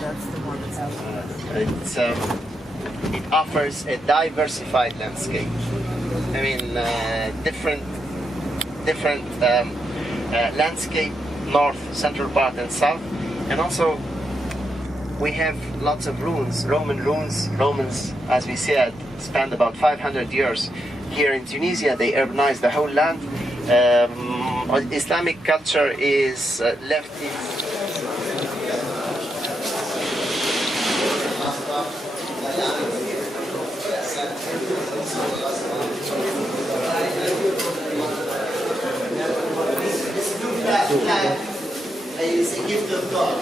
that's the one that's it offers a diversified landscape. I mean, different landscape, north, central part, and south, and also we have lots of ruins, Roman ruins. Romans, as we said, spent about 500 years here in Tunisia. They urbanized the whole land. Islamic culture is left in. It's a gift of God.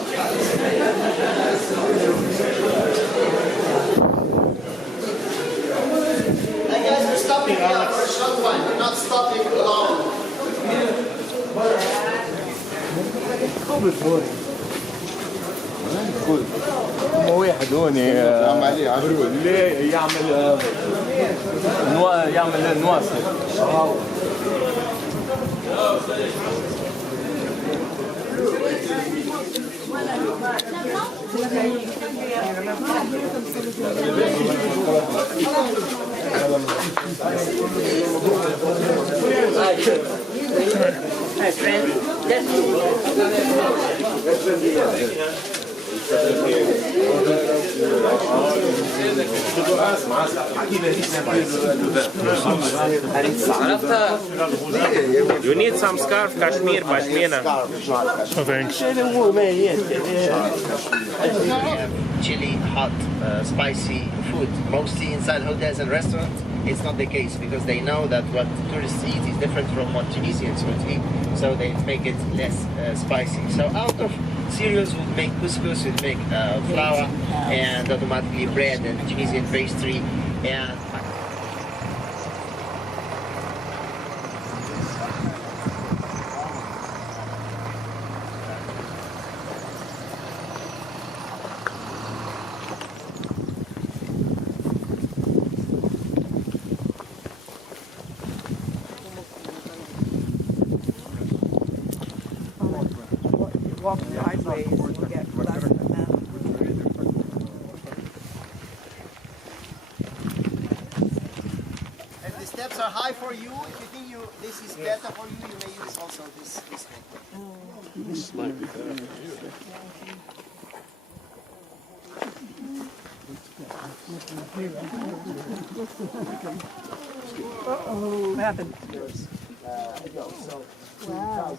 Hey guys, we're stopping here for a short while. We're not stopping long. مو واحد هون اللي يعمل نواصل. Hi, friend. You need some scarf, Kashmir, Pashmina. Oh, thanks. Chili, hot, spicy food, mostly inside hotels and restaurants. It's not the case because they know that what tourists eat is different from what Tunisians would eat, so they make it less spicy. So out of cereals would make couscous, would make flour, and automatically bread and Tunisian pastry, and Walk sideways and you get less than that. if the steps are high for you, if you think this is better for you, you may use also this thing. What happened? So, Wow.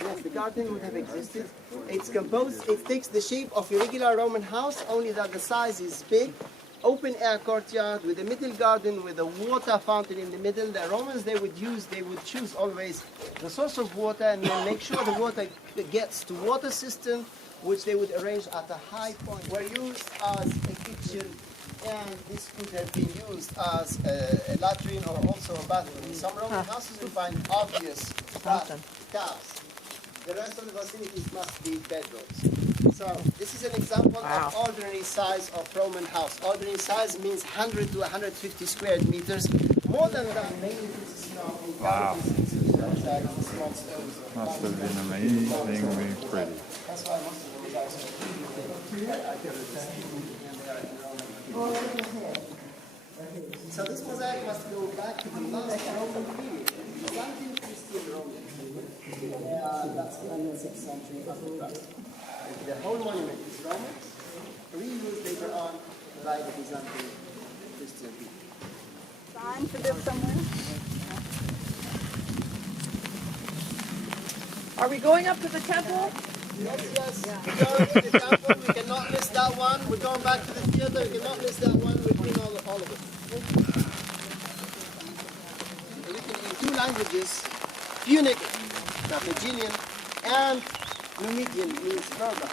yes, the garden would have existed. It's composed, it takes the shape of a regular Roman house, only that the size is big. Open air courtyard with a middle garden with a water fountain in the middle. The Romans, they would choose always the source of water and then make sure the water gets to water system, which they would arrange at a high point. Were used as a kitchen, and this could have been used as a latrine or also a bathroom. In some Roman houses we find obvious baths. The rest of the facilities must be bedrooms. So this is an example of ordinary size of Roman house. Ordinary size means 100 to 150 square meters. More than that, mainly this is Wow. Must have been amazingly pretty. That's why most of the guys So this mosaic must go back to the last Roman period, Byzantine Christian Roman. That's in the 6th century after Christ. The whole monument is Roman, reused later on by the Byzantine Christian people. Sign for this somewhere? Are we going up to the temple? Yes. We're going to the temple. We cannot miss that one. We're going back to the theater. We cannot miss that one. We've been all of it. Written in 2 languages, Punic, Carthaginian, and Numidian means brother.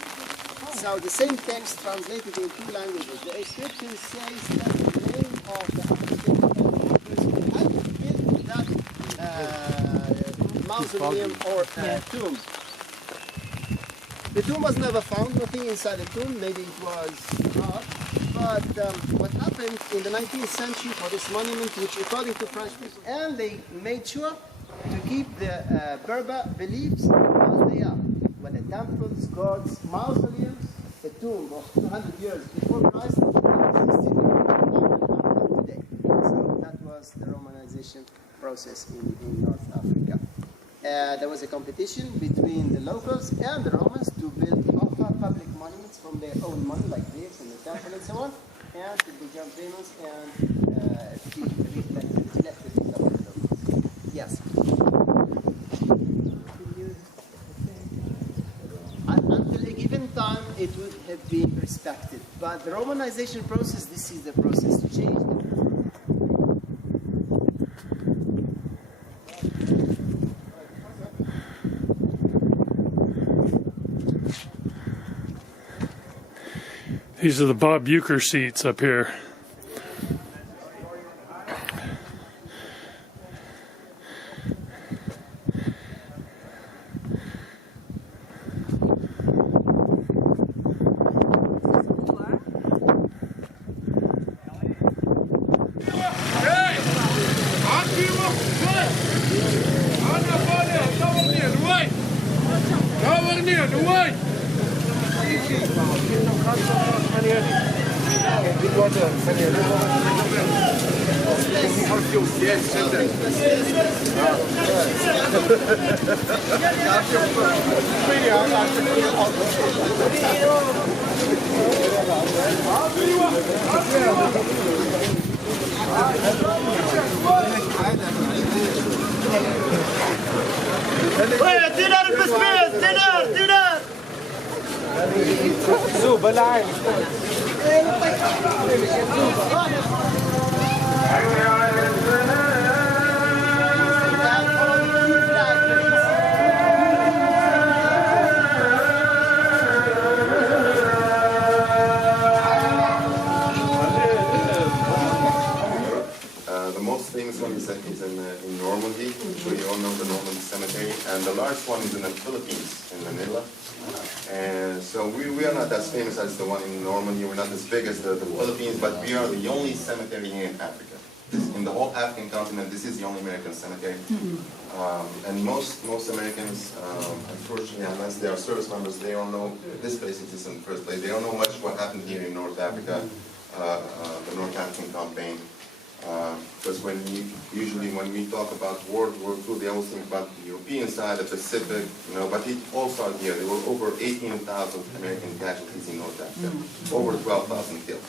So the same text translated in 2 languages. The inscription says that the name of the architect had built that mausoleum or tomb. The tomb was never found, nothing inside the tomb, maybe it was not. But what happened in the 19th century for this monument, which according to French people, and they made sure to keep the Berber beliefs as they are. When the temples, gods, mausoleums, the tomb of 200 years before Christ, today. So that was the Romanization process in North Africa. There was a competition between the locals and the Romans to build public monuments from their own money, like this and the temple and so on, and to become famous and be elected in the locals. Yes. Until a given time, it would have been respected. But the Romanization process, this is the process to change the These are the Bob Euchre seats up here. The most famous one is in Normandy. I'm sure you all know the Normandy Cemetery. And the largest one is in the Philippines, in Manila. And so we are not as famous as the one in Normandy. We're not as big as the Philippines, but we are the only cemetery here in Africa. In the whole African continent, this is the only American cemetery. And most Americans, unfortunately, unless they are service members, they don't know this place exists in the first place. They don't know much what happened here in North Africa, the North African campaign. Because usually when we talk about World War II, they always think about the European side, the Pacific, but it all started here. There were over 18,000 American casualties in North Africa, over 12,000 killed.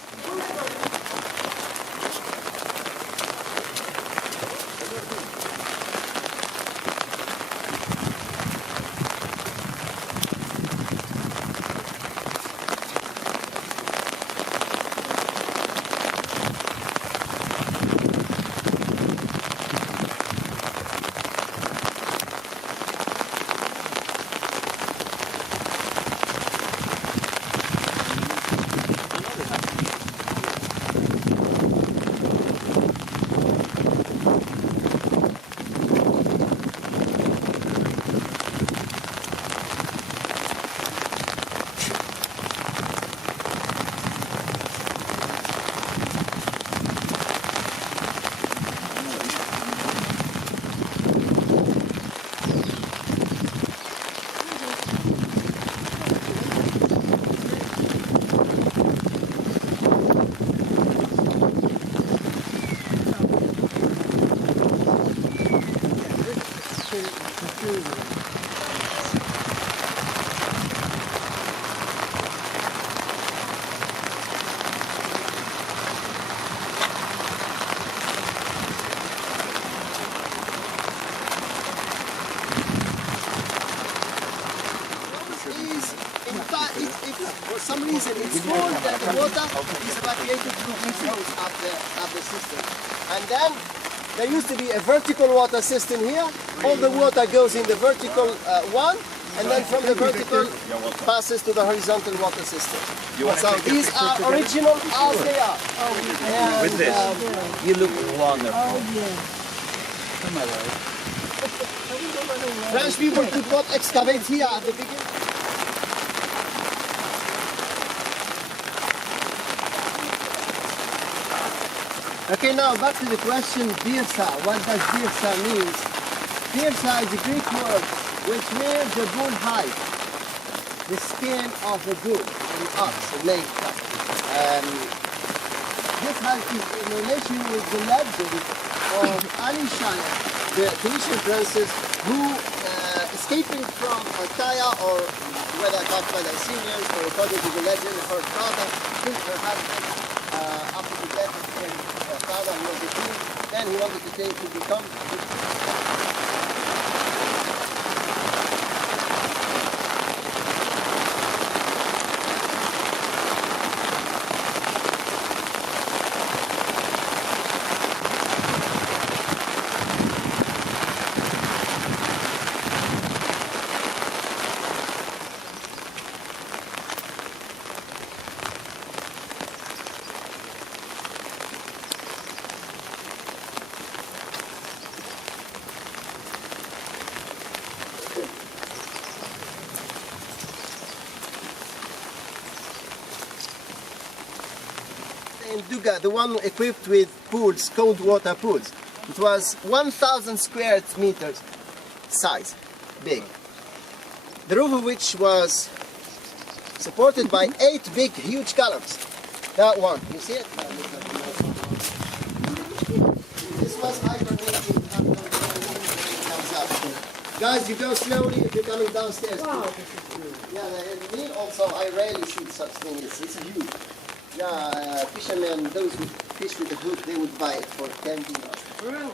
For some reason, it's full that the water is evacuated through these holes of the system. And then there used to be a vertical water system here. All the water goes in the vertical one, and then from the vertical passes to the horizontal water system. So these are original as they are. And, With this, you look wonderful. French people could not excavate here at the beginning. Okay, now back to the question, Dirsa. What does Dirsa mean? Tirsa is a Greek word which means the bull hide, the skin of a bull, an ox, a male cow. This has is in relation with the legend of Ali Shaya, the Tunisian princess who, escaping from Tyre, or whether caught by the Assyrians, or according to the legend, her father killed her husband after the death of her father, who was a king. Then he wanted to become in Dougga, the one equipped with pools, cold water pools. It was 1,000 square meters size, big. The roof of which was supported by 8 big, huge columns. That one, you see it? This was hibernating until it comes up. Guys, you go slowly if you're coming downstairs. Wow. Yeah, me also, I rarely shoot such things. It's huge. Yeah, fishermen, those who fish with the hook, they would buy it for $10. Really?